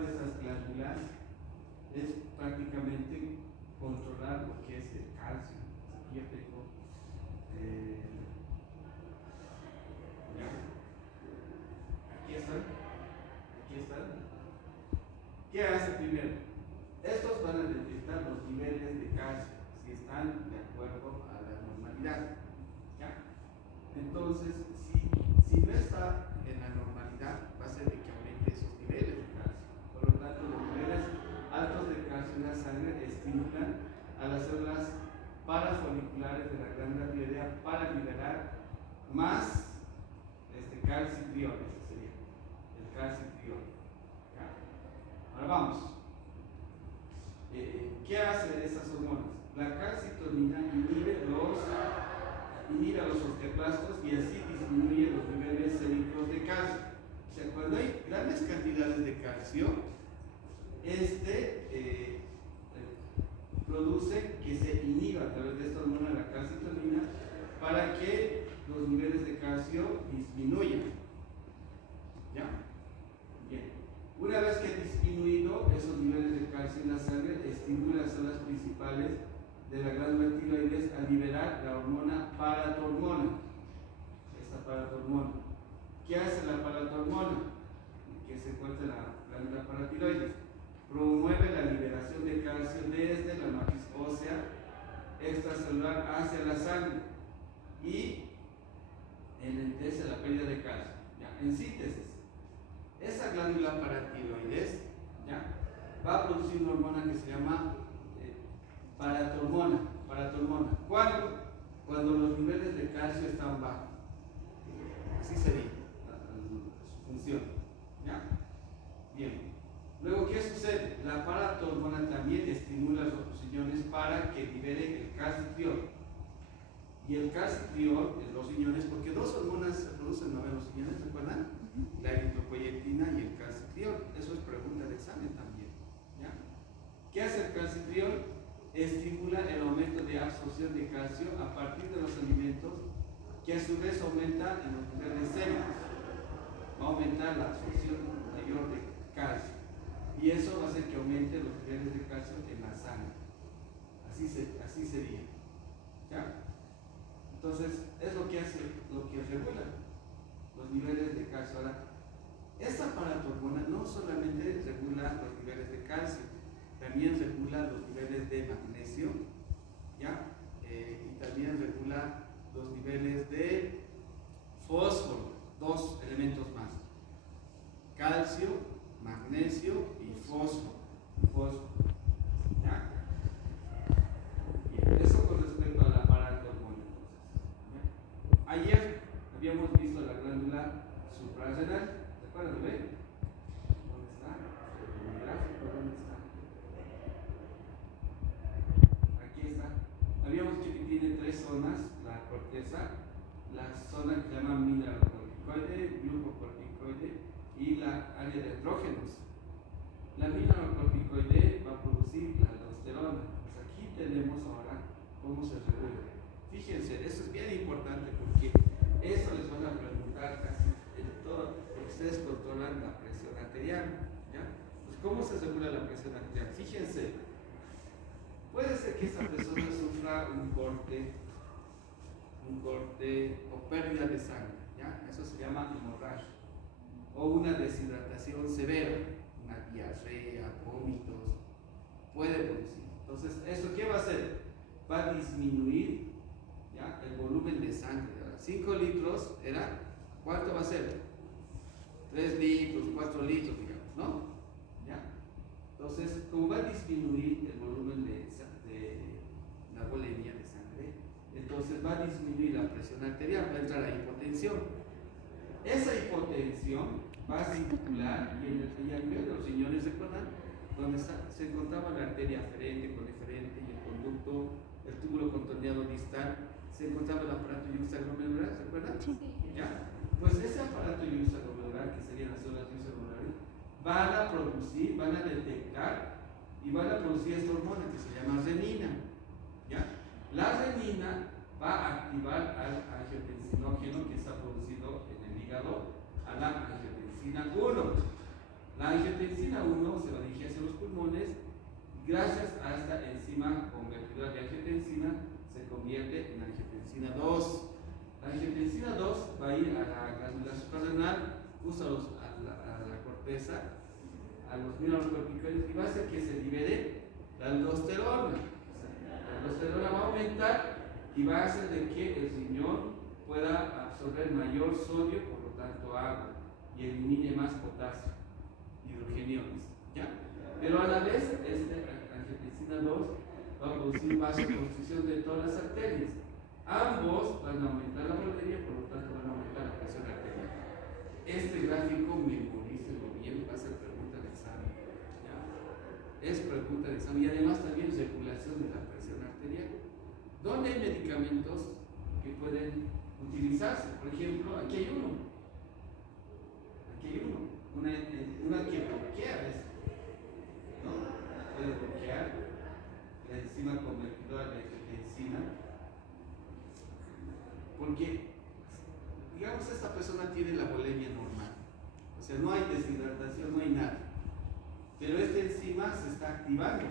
de esas glándulas es prácticamente controlar lo que es el calcio. Aquí ya tengo, aquí están. ¿Qué hace primero? Estos van a detectar los niveles de calcio, si están de acuerdo a la normalidad. ¿Ya? Entonces, si no está en la normalidad, va a ser de que aumente esos niveles de calcio. Por lo tanto, los niveles altos de calcio en la sangre estimulan a las células parafoliculares de la glándula tiroidea para liberar más calcitriol. Ese sería el calcitriol. ¿Ya? Ahora vamos. ¿Qué hace esas hormonas? La calcitonina inhibe a los osteoclastos y así disminuye los niveles séricos de calcio. O sea, cuando hay grandes cantidades de calcio, produce que se inhiba a través de esta hormona la calcitonina para que los niveles de calcio disminuyan. ¿Ya? Bien. Una vez que ha disminuido esos niveles de calcio en la sangre, estimula las células principales de la glándula tiroides a liberar la hormona paratormona. Esta paratormona. ¿Qué hace la paratormona? Que se encuentra en la glándula paratiroides. Promueve la liberación de calcio desde la matriz ósea extracelular hacia la sangre y enlentece la pérdida de calcio. ¿Ya? En síntesis, esa glándula paratiroides, ¿ya?, va a producir una hormona que se llama paratormona. ¿Cuándo? Cuando los niveles de calcio están bajos. Así sería su función. ¿Ya? Bien. Luego, ¿qué sucede? La paratormona también estimula los riñones para que liberen el calcitriol. Y el calcitriol en los riñones, porque dos hormonas se producen en los riñones, ¿recuerdan? La eritropoyetina y el calcitriol. Eso es pregunta de examen también. ¿Ya? ¿Qué hace el calcitriol? Estimula el aumento de absorción de calcio a partir de los alimentos, que a su vez aumenta en los niveles séricos. Va a aumentar la absorción mayor de calcio. Y eso va a hacer que aumente los niveles de calcio en la sangre. Así sería. ¿Ya? Entonces, es lo que hace, lo que regula los niveles de calcio. Ahora, esta paratormona no solamente regula los niveles de calcio, también regula los niveles de magnesio, ¿ya? Y también regula los niveles de fósforo, dos elementos más: calcio, magnesio y fósforo. ¿Ya? Bien, eso con respecto a la paratormona. Ayer habíamos visto la glándula suprarrenal. ¿Se acuerdan? ¿Ven? ¿Dónde está? El gráfico, ¿dónde está? Aquí está. Habíamos dicho que tiene tres zonas: la corteza, la zona que se llama mineralocorticoide, glucocorticoide y la área de estrógenos. La mineralocorticoide va a producir la aldosterona. Pues aquí tenemos ahora cómo se regula. Fíjense, eso es bien importante porque eso les van a preguntar casi en todo, porque ustedes controlan la presión arterial. ¿Ya? Pues, ¿cómo se regula la presión arterial? Fíjense, puede ser que esa persona sufra un corte o pérdida de sangre. ¿Ya? Eso se llama hemorragia. O una deshidratación severa, una diarrea, vómitos, puede producir. Entonces, ¿eso qué va a hacer? Va a disminuir, ¿ya?, el volumen de sangre. 5 litros era, ¿cuánto va a ser? 3 litros, 4 litros, digamos, ¿no? ¿Ya? Entonces, como va a disminuir el volumen de la volemia de sangre, entonces va a disminuir la presión arterial, va a entrar a hipotensión. Esa hipotensión va a circular y a nivel de los riñones, ¿recuerdan? Donde se encontraba la arteria aferente, coneferente y el conducto, el túbulo contorneado distal, se encontraba el aparato yuxtaglomerular, ¿se acuerdan? Sí. ¿Ya? Pues ese aparato yuxtaglomerular, que serían las células yuxtaglomerares, van a detectar y van a producir esta hormona que se llama renina. ¿Ya? La renina va a activar al angiotensinógeno que está producido en el hígado, a la angiotensina 1. La angiotensina 1 se va a dirigir hacia los pulmones. Gracias a esta enzima convertidora de angiotensina se convierte en angiotensina 2. La angiotensina 2 va a ir a la glándula suprarrenal, justo a la corteza, a los minerales corticales, y va a hacer que se libere la aldosterona. La aldosterona va a aumentar y va a hacer de que el riñón pueda absorber mayor sodio, por lo tanto agua, y elimine más potasio, hidrogeniones, ¿ya? Pero a la vez, angiotensina 2 va a producir vasoconstricción de todas las arterias. Ambos van a aumentar la arteria, por lo tanto van a aumentar la presión arterial. Este gráfico, memorícelo bien, va a ser pregunta de examen, ¿ya? Es pregunta de examen y además también regulación de la presión arterial. ¿Dónde hay medicamentos que pueden utilizarse? Por ejemplo, aquí hay uno. Una que bloquea esto, ¿no? Puede bloquear la enzima convertidora de angiotensina, porque, digamos, esta persona tiene la bulimia normal, o sea, no hay deshidratación, no hay nada, pero esta enzima se está activando.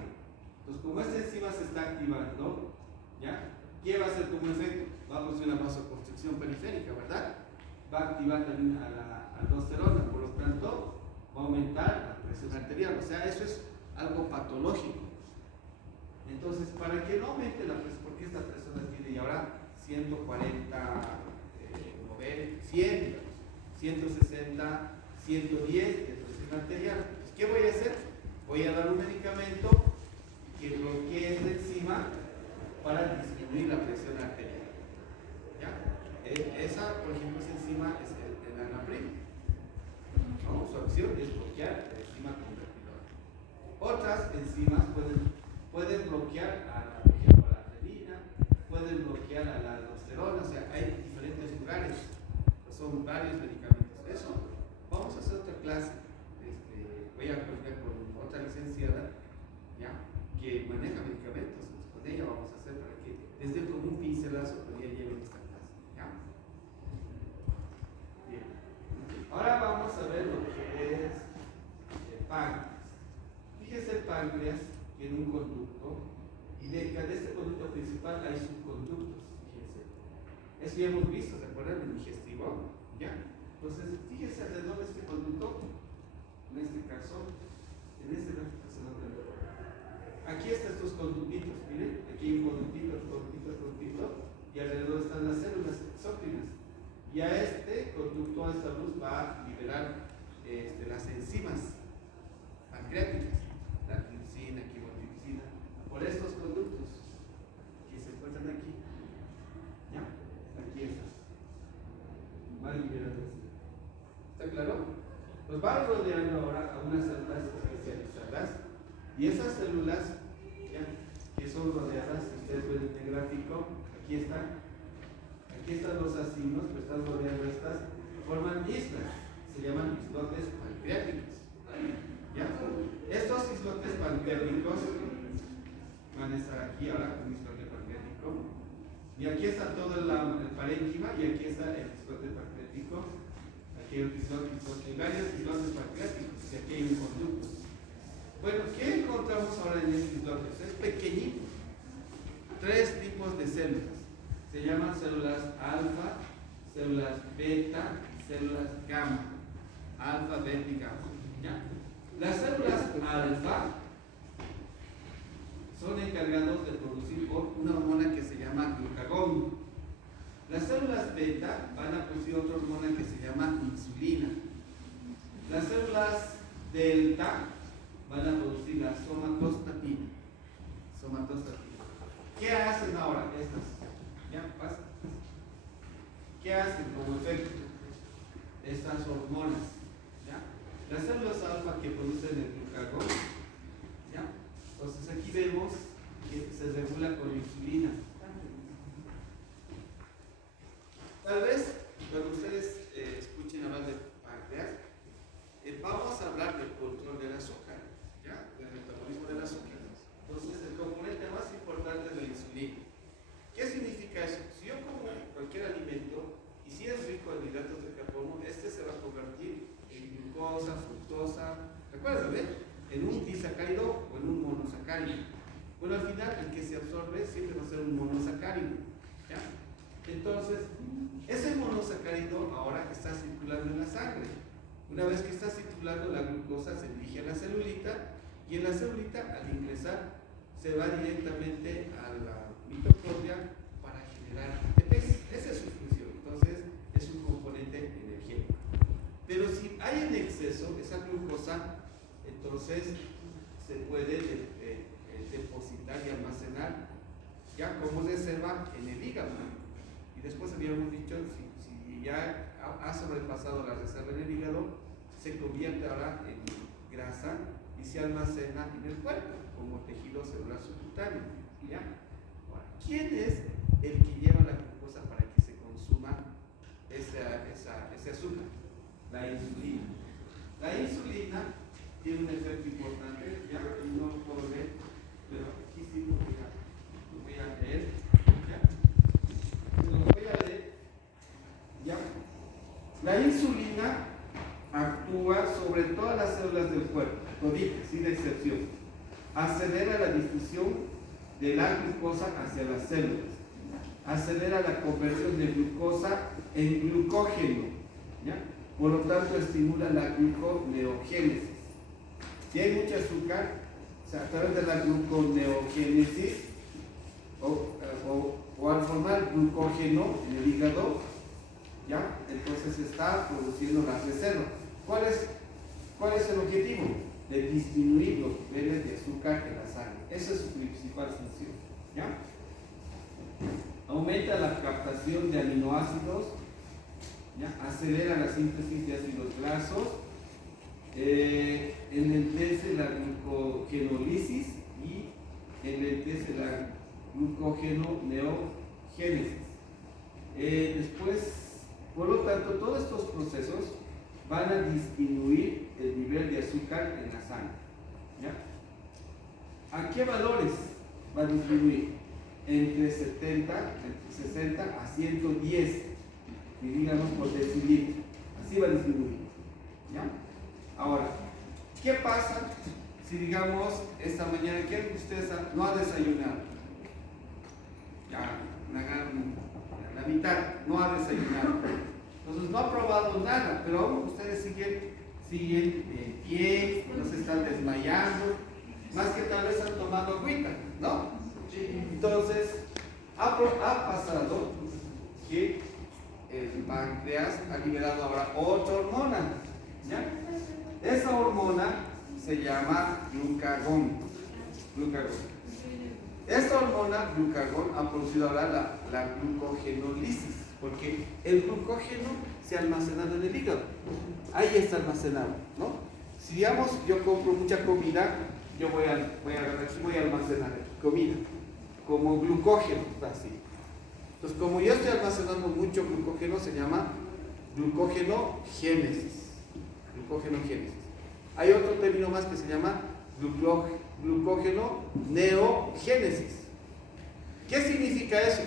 Entonces, como esta enzima se está activando, ¿ya? ¿Qué va a hacer como efecto? Va a producir una vasoconstricción periférica, ¿verdad? Va a activar también a la aldosterona, por lo tanto va a aumentar la presión arterial, o sea, eso es algo patológico. Entonces, para que no aumente la presión, porque esta persona tiene ya ahora 140, 90, 100, 160, 110 de presión arterial. Entonces, ¿qué voy a hacer? Voy a dar un medicamento que bloquee esta enzima para disminuir la presión arterial, ¿ya? Esa, por ejemplo, esa enzima es el anapril, ¿no? Su acción es bloquear la enzima convertidora. Otras enzimas pueden bloquear por ejemplo, a la adenina, pueden bloquear a la aldosterona, o sea, hay diferentes lugares, son varios medicamentos. Eso, vamos a hacer otra clase. Voy a contar con otra licenciada, ¿ya? Que maneja medicamentos. Con ella vamos a hacer para que les dé como un pincelazo, pero ya lleven esta clase, ¿ya? Bien. Ahora vamos a ver lo que es el páncreas. Fíjese, el páncreas tiene un conducto y de este conducto principal hay subconductos. Fíjense, eso ya hemos visto, ¿se acuerdan del digestivo? ¿Ya? Entonces, fíjense alrededor de este conducto, en este caso, en este gráfico se nota. Aquí están estos conductitos, miren, aquí hay un conductito, y alrededor están las células exócrinas. Y a este conducto, a esta luz, va a liberar las enzimas pancreáticas, la tripsina, quimotripsina, por estos conductos que se encuentran aquí. ¿Ya? Aquí están. Va a liberar enzimas. ¿Está claro? Pues va rodeando ahora a unas células especializadas. Y esas células, ¿ya? Que son rodeadas, si ustedes ven en el gráfico, aquí están los acinos, que están rodeando estas, forman islas, se llaman islotes pancreáticos. ¿Ya? Estos islotes pancreáticos van a estar aquí ahora, un islote pancreático, y aquí está todo el parénquima, y aquí está el islote pancreático, aquí hay varios islotes pancreáticos, y aquí hay un conducto. Bueno, ¿qué encontramos ahora en estos islotes? Es pequeñito. 3 tipos de células. Se llaman células alfa, células beta, células gamma. Alfa, beta y gamma. ¿Ya? Las células alfa son encargados de producir una hormona que se llama glucagón. Las células beta van a producir otra hormona que se llama insulina. Las células delta van a producir la somatostatina. ¿Qué hacen ahora estas? ¿Ya? ¿Pasa? ¿Qué hacen como efecto? Estas hormonas. ¿Ya? Las células alfa que producen el glucagón. ¿Ya? Entonces aquí vemos que se regula con insulina. Tal vez cuando ustedes escuchen hablar de páncreas, vamos a hablar del control del azúcar, ¿ya? Del metabolismo del azúcar. Entonces, el componente más importante es la insulina. ¿Qué significa eso? Si yo como cualquier alimento y si es rico en hidratos de carbono, este se va a convertir en glucosa, fructosa, en un disacárido o en un monosacárido. Bueno, al final el que se absorbe siempre va a ser un monosacárido, ¿ya? Entonces, ese monosacárido ahora está circulando en la sangre. Una vez que está circulando, la glucosa se dirige a la celulita, y en la celulita, al ingresar, se va directamente a la mitocondria para generar ATP. Esa es su función. Entonces, es un componente energético. Pero si hay en exceso esa glucosa, entonces se puede depositar y almacenar ya como reserva en el hígado. Y después habíamos dicho, si ya ha sobrepasado la reserva en el hígado, se convierte ahora en grasa y se almacena en el cuerpo como tejido celular subcutáneo. ¿Ya? Ahora, ¿quién es el que lleva la glucosa para que se consuma ese azúcar? La insulina. La insulina tiene un efecto importante, ya no lo puedo ver, pero aquí sí lo voy a leer. ¿Ya? Lo voy a leer. ¿Ya? La insulina actúa sobre todas las células del cuerpo, toditas, sin excepción. Acelera la difusión de la glucosa hacia las células. Acelera la conversión de glucosa en glucógeno. ¿Ya? Por lo tanto, estimula la gluconeogénesis. Si hay mucho azúcar, o sea, a través de la gluconeogénesis o al formar glucógeno en el hígado, ¿ya? Entonces se está produciendo la reserva. ¿Cuál es el objetivo? De disminuir los niveles de azúcar en la sangre. Esa es su principal función, ¿ya? Aumenta la captación de aminoácidos, ¿ya? Acelera la síntesis de ácidos grasos, enlentece la glucogenólisis y enlentece la glucogenoneogénesis. Después, por lo tanto, todos estos procesos van a disminuir el nivel de azúcar en la sangre. ¿Ya? ¿A qué valores va a disminuir? Entre 60 a 110 miligramos por decilitro. Así va a disminuir. ¿Ya? Ahora, ¿qué pasa si, digamos, esta mañana, ¿quién de ustedes no ha desayunado? Ya, la mitad no ha desayunado. Entonces no ha probado nada, pero aún ustedes siguen en pie, no se están desmayando, más que tal vez han tomado agüita, ¿no? Entonces, ha pasado que el páncreas ha liberado ahora otra hormona, ¿ya? Esa hormona se llama glucagón. Esta hormona, glucagón, ha producido ahora la glucogenólisis, porque el glucógeno se ha almacenado en el hígado. Ahí está almacenado, ¿no? Si, digamos, yo compro mucha comida, yo voy a almacenar comida como glucógeno, así. Entonces, como yo estoy almacenando mucho glucógeno, se llama glucogenogénesis. Hay otro término más que se llama glucogenoneogénesis. ¿Qué significa eso?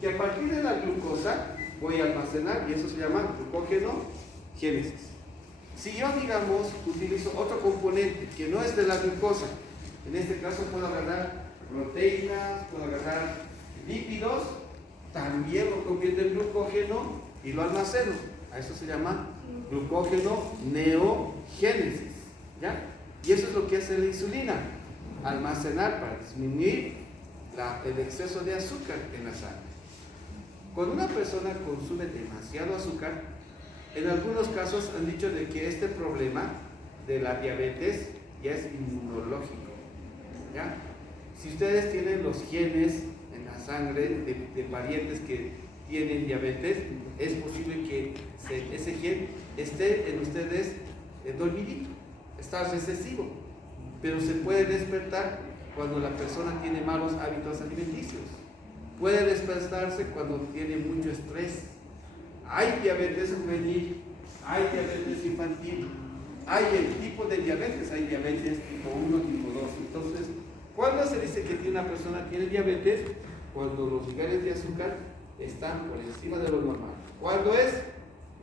Que a partir de la glucosa voy a almacenar, y eso se llama glucogenogénesis. Si yo, digamos, utilizo otro componente que no es de la glucosa, en este caso puedo agarrar proteínas, puedo agarrar lípidos, también lo convierto en glucógeno y lo almaceno. A eso se llama glucogenoneogénesis, ¿ya? Y eso es lo que hace la insulina, almacenar para disminuir el exceso de azúcar en la sangre. Cuando una persona consume demasiado azúcar, en algunos casos han dicho de que este problema de la diabetes ya es inmunológico, ¿ya? Si ustedes tienen los genes en la sangre de parientes que tienen diabetes, es posible que ese gen esté en ustedes dormidito, está recesivo, pero se puede despertar cuando la persona tiene malos hábitos alimenticios. Puede despertarse cuando tiene mucho estrés. Hay diabetes juvenil, hay diabetes infantil, hay el tipo de diabetes, hay diabetes tipo 1, tipo 2. Entonces, ¿cuándo se dice que una persona tiene diabetes? Cuando los niveles de azúcar están por encima de lo normal. ¿Cuándo es?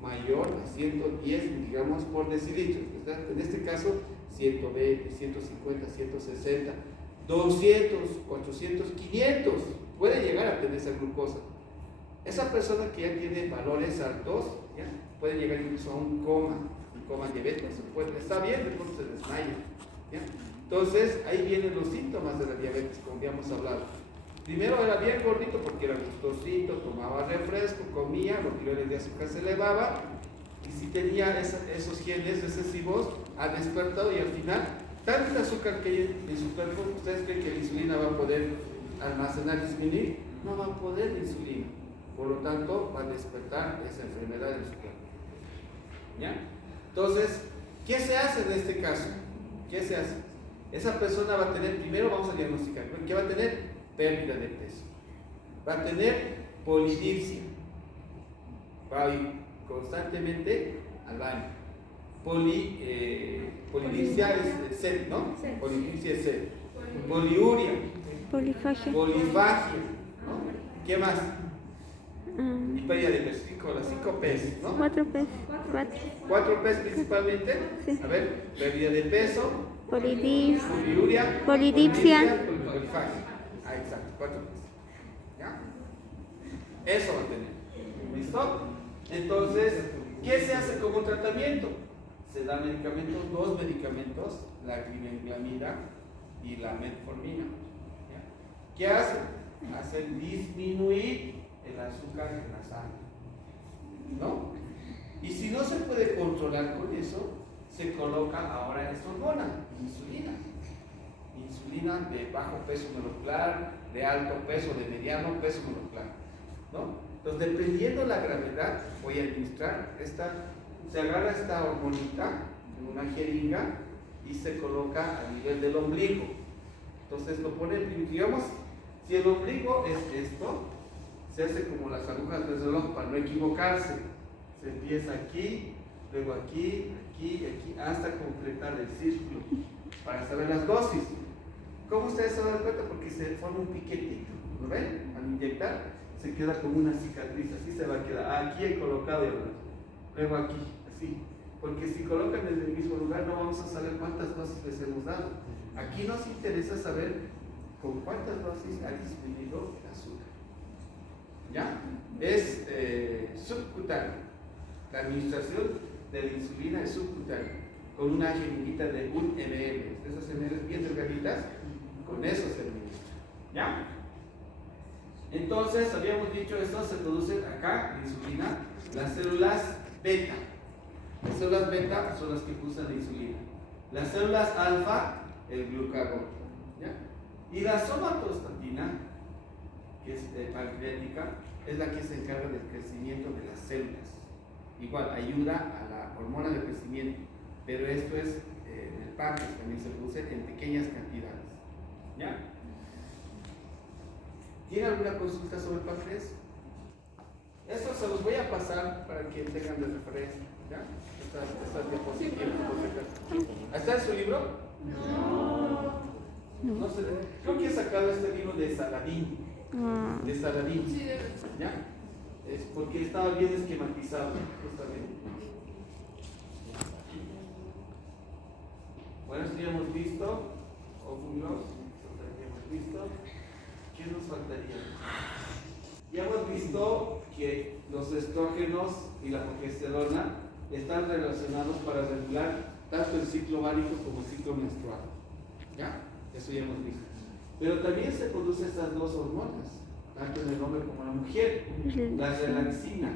Mayor a 110 miligramos por decilitro. En este caso 120, 150, 160, 200, 400, 500. Puede llegar a tener esa glucosa. Esa persona que ya tiene valores altos, ¿ya? Puede llegar incluso a un coma diabético. Está bien, después se desmaya. ¿Ya? Entonces, ahí vienen los síntomas de la diabetes, como habíamos hablado. Primero era bien gordito porque era gustosito, tomaba refresco, comía, los niveles de azúcar se elevaban, y si tenía esos genes recesivos, ha despertado y al final, tanta azúcar que hay en su cuerpo, ¿ustedes creen que la insulina va a poder almacenar, disminuir? No va a poder la insulina, por lo tanto va a despertar esa enfermedad en su cuerpo. ¿Ya? Entonces, ¿qué se hace en este caso? ¿Qué se hace? Esa persona va a tener, primero vamos a diagnosticar, ¿qué va a tener? Pérdida de peso. Va a tener polidipsia. Va a ir constantemente al baño. Polidipsia es sed, ¿no? Polidipsia es sed. Poliuria. Polifagia. Polifagia. ¿No? ¿Qué más? Y pérdida de peso. 5 P's, ¿no? 4 P's. 4 P's principalmente. Sí. A ver, pérdida de peso. Polidipsia. Poliuria. Polidipsia. Polifagia. Ah, exacto, 4 P's. ¿Ya? Eso va a tener. ¿Listo? Entonces, ¿qué se hace como tratamiento? Se dan medicamentos, 2 medicamentos, la glibenclamida y la metformina. ¿Ya? ¿Qué hacen? Hacen disminuir el azúcar en la sangre, ¿no? Y si no se puede controlar con eso, se coloca ahora esta hormona, insulina. Insulina de bajo peso molecular, de alto peso, de mediano peso molecular, ¿no? Entonces, dependiendo la gravedad, voy a administrar se agarra esta hormonita en una jeringa y se coloca a nivel del ombligo. Entonces lo pone, digamos, si el ombligo es esto, se hace como las agujas del reloj para no equivocarse. Se empieza aquí, luego aquí, aquí, aquí, hasta completar el círculo para saber las dosis. ¿Cómo ustedes se dan cuenta? Porque se forma un piquetito, ¿lo ven? Al inyectar se queda como una cicatriz, así se va a quedar. Aquí he colocado, luego aquí, así. Porque si colocan en el mismo lugar no vamos a saber cuántas dosis les hemos dado. Aquí nos interesa saber con cuántas dosis ha disminuido el azúcar. ¿Ya? Es subcutáneo. La administración de la insulina es subcutánea, con una jeringuita de 1 ml. Esas ml bien delgaditas, con eso se administra. ¿Ya? Entonces, habíamos dicho esto, se produce acá, la insulina, las células beta. Las células beta son las que usan la insulina. Las células alfa, el glucagón. ¿Ya? Y la somatostatina, que es pancreática, es la que se encarga del crecimiento de las células. Igual, ayuda a la hormona de crecimiento, pero esto es en el páncreas, también se produce en pequeñas cantidades. ¿Ya? ¿Tiene alguna consulta sobre el páncreas? Esto se los voy a pasar para que tengan de referencia. ¿Ya? Estas diapositivas. ¿Está en su libro? No sé. Creo que he sacado este libro de Saladín. De Saladín. ¿Ya? Es porque estaba bien esquematizado, justamente. Bueno, esto ya hemos visto. Óvulos, esto ya hemos visto. ¿Qué nos faltaría? Ya hemos visto que los estrógenos y la progesterona están relacionados para regular tanto el ciclo ovárico como el ciclo menstrual. ¿Ya? Eso ya hemos visto. Pero también se producen estas dos hormonas, tanto en el hombre como en la mujer, la relaxina.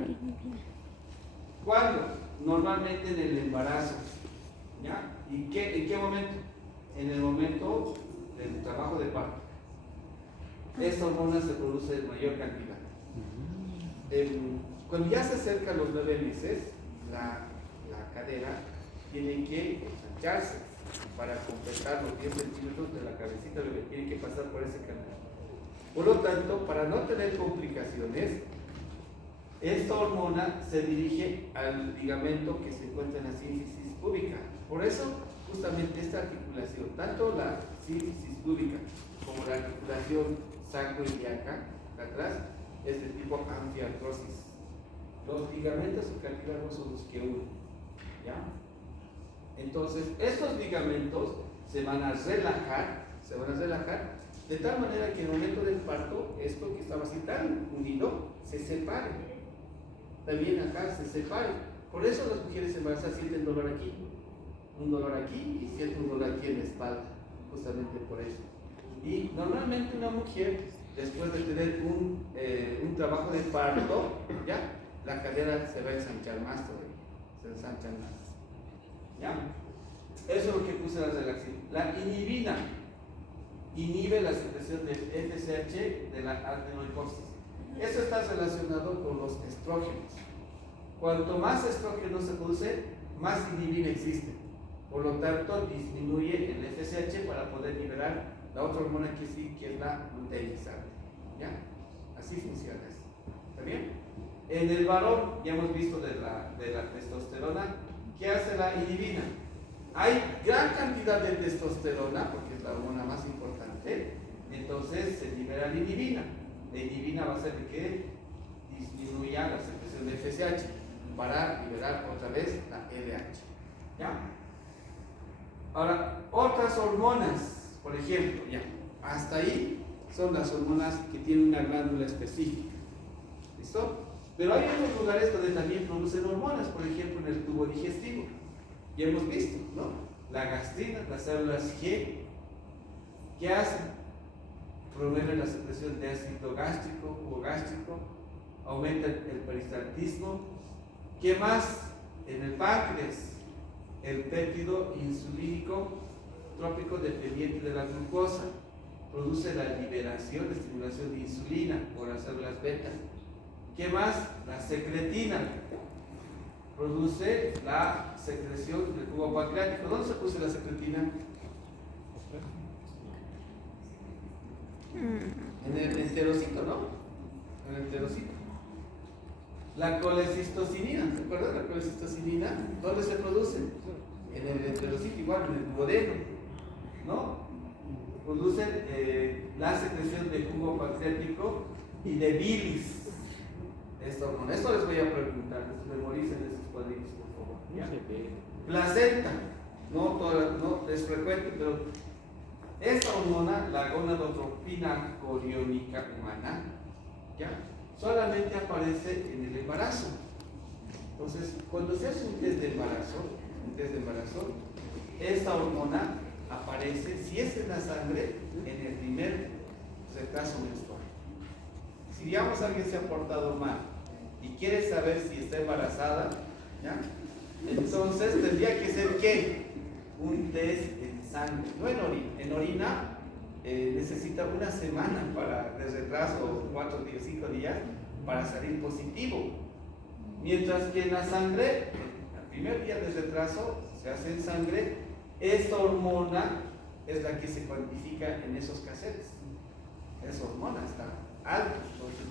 ¿Cuándo? Normalmente en el embarazo. ¿Ya? ¿Y en qué momento? En el momento del trabajo de parto. Esta hormona se produce en mayor cantidad. Cuando ya se acercan los 9 meses, la cadera tiene que ensancharse para completar los 10 centímetros de la cabecita del bebé, tiene que pasar por ese canal. Por lo tanto, para no tener complicaciones, esta hormona se dirige al ligamento que se encuentra en la sínfisis púbica. Por eso, justamente esta articulación, tanto la sínfisis púbica como la articulación sacroiliaca, atrás, es de tipo anfiartrosis. Los ligamentos o cartílagos son los que unen. ¿Ya? Entonces, estos ligamentos se van a relajar, de tal manera que en el momento del parto, esto que estaba así tan unido, se separe. También acá se separe. Por eso las mujeres embarazadas sienten dolor aquí, un dolor aquí y sienten un dolor aquí en la espalda, justamente por eso. Y normalmente una mujer, después de tener un trabajo de parto, ya, la cadera se va a ensanchar más todavía, se ensancha más. ¿Ya? Eso es lo que puse la relación. La inhibina inhibe la secreción del FSH de la adenoicosis. Eso está relacionado con los estrógenos. Cuanto más estrógeno se produce, más inhibina existe. Por lo tanto, disminuye el FSH para poder liberar la otra hormona que sí, que es la luteinizante. ¿Ya? Así funciona esto. ¿Está bien? En el varón, ya hemos visto de la testosterona, ¿qué hace la inhibina? Hay gran cantidad de testosterona, porque es la hormona más importante, entonces se libera la inhibina. La inhibina va a hacer que disminuya la secreción de FSH para liberar otra vez la LH. ¿Ya? Ahora, otras hormonas, por ejemplo, ya, hasta ahí son las hormonas que tienen una glándula específica. ¿Listo? Pero hay otros lugares donde también producen hormonas, por ejemplo en el tubo digestivo. Ya hemos visto, ¿no? La gastrina, las células G, ¿qué hacen? Promueven la secreción de ácido gástrico, jugo gástrico, aumenta el peristaltismo. ¿Qué más? En el páncreas, el péptido insulínico trópico dependiente de la glucosa produce la liberación, la estimulación de insulina por las células beta. ¿Qué más? La secretina produce la secreción del jugo pancreático. ¿Dónde se produce la secretina? En el enterocito, ¿no? En el enterocito. La colecistocinina, ¿se acuerdan? La colecistocinina, ¿dónde se produce? En el enterocito, igual, en el duodeno, ¿no? Producen la secreción de jugo pancreático y de bilis. Esto les voy a preguntar, memoricen esos cuadritos, por favor. ¿Ya? Placenta, no es frecuente, pero esta hormona, la gonadotropina coriónica humana, ¿ya? Solamente aparece en el embarazo. Entonces, cuando se hace un test de embarazo, esta hormona aparece, si es en la sangre, en el primer retraso menstrual. Si digamos alguien se ha portado mal y quiere saber si está embarazada, ¿ya? Entonces tendría que ser ¿qué? Un test en sangre, no en orina. En orina necesita una semana de retraso, 4 días, 5 días, para salir positivo. Mientras que en la sangre, el primer día de retraso se hace en sangre, esta hormona es la que se cuantifica en esos cassettes. Esa hormona está alta, entonces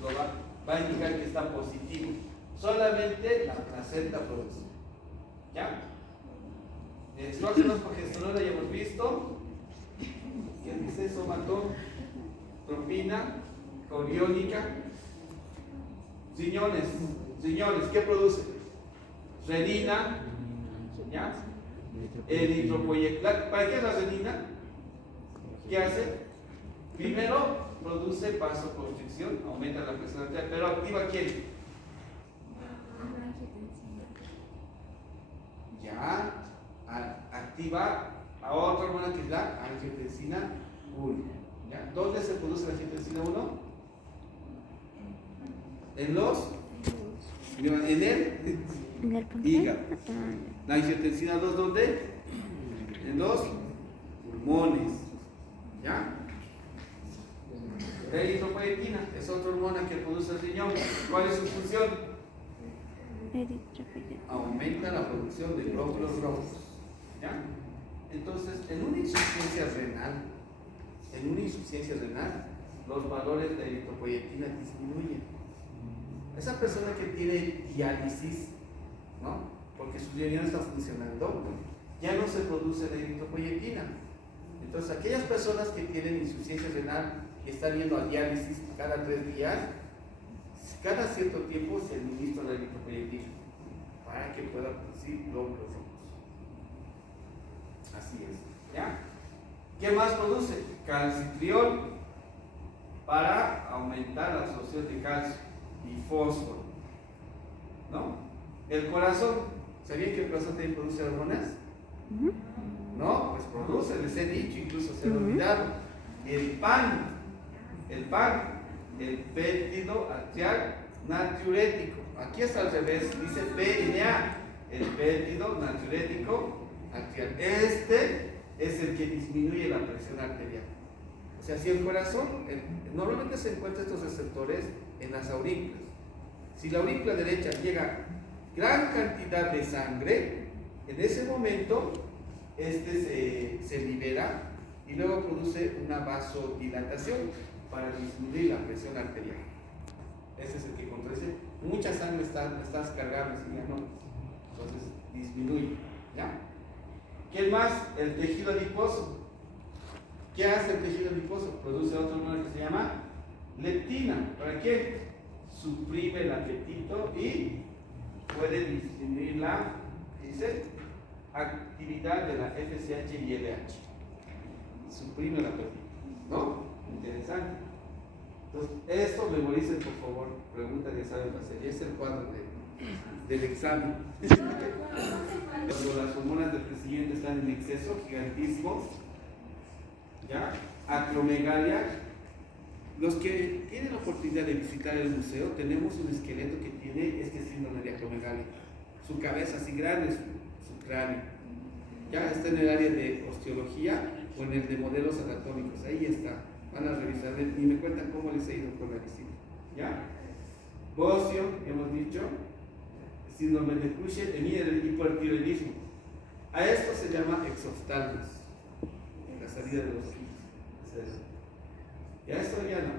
va a indicar que está positivo. Solamente la placenta produce. ¿Ya? Estrógenos, progesterona ya hemos visto. ¿Qué dice somatotropina coriónica? Riñones, ¿qué produce? Renina, ¿ya? Eritropoyetina. ¿Para qué es la renina? ¿Qué hace? Primero produce vasoconstricción, aumenta la presión arterial, pero activa ¿quién? Ya, activa a otra hormona que es la angiotensina 1. ¿Ya? ¿Dónde se produce la angiotensina 1? En el hígado. La angiotensina 2, ¿dónde? En los pulmones. ¿Ya? La eritropoyetina es otra hormona que produce el riñón. ¿Cuál es su función? Aumenta la producción de glóbulos rojos. ¿Ya? Entonces, en una insuficiencia renal, los valores de eritropoyetina disminuyen. Esa persona que tiene diálisis, ¿no? Porque su riñón está funcionando, ya no se produce la eritropoyetina. Entonces, aquellas personas que tienen insuficiencia renal y están yendo a diálisis cada 3 días, cada cierto tiempo se administra la eritropoyetina para que pueda producir glóbulos rojos. Así es. ¿Ya? ¿Qué más produce? Calcitriol para aumentar la absorción de calcio y fósforo. ¿No? El corazón, ¿sabían que el corazón también produce hormonas? No, pues produce, les he dicho, incluso se han olvidado. El péptido arterial natriurético. Aquí está al revés, dice PNA, el péptido natriurético arterial. Este es el que disminuye la presión arterial. O sea, si el corazón, normalmente se encuentran estos receptores en las aurículas. Si la aurícula derecha llega gran cantidad de sangre, en ese momento se libera y luego produce una vasodilatación para disminuir la presión arterial. Ese es el que contradice. Mucha sangre estás cargando, y ya no. Entonces disminuye. ¿Ya? ¿Qué más? El tejido adiposo. ¿Qué hace el tejido adiposo? Produce otro hormona que se llama leptina. ¿Para qué? Suprime el apetito y puede disminuir la actividad de la FSH y LH. Suprime el apetito. ¿No? Interesante. Entonces, esto memoricen por favor. Pregunta que saben hacer. Y es el cuadro del examen. Cuando las hormonas del crecimiento están en exceso, gigantismo, ¿ya? Acromegalia. Los que tienen la oportunidad de visitar el museo, tenemos un esqueleto que tiene este síndrome de acromegalia. Su cabeza así grande, su cráneo. Ya está en el área de osteología o en el de modelos anatómicos. Ahí está. Van a revisar y me cuentan cómo les ha ido con la visita. ¿Ya? Bocio, hemos dicho. Síndrome de Cushing, el hipertiroidismo. A esto se llama exoftalmos, la salida de los ojos. Ya esto ya no.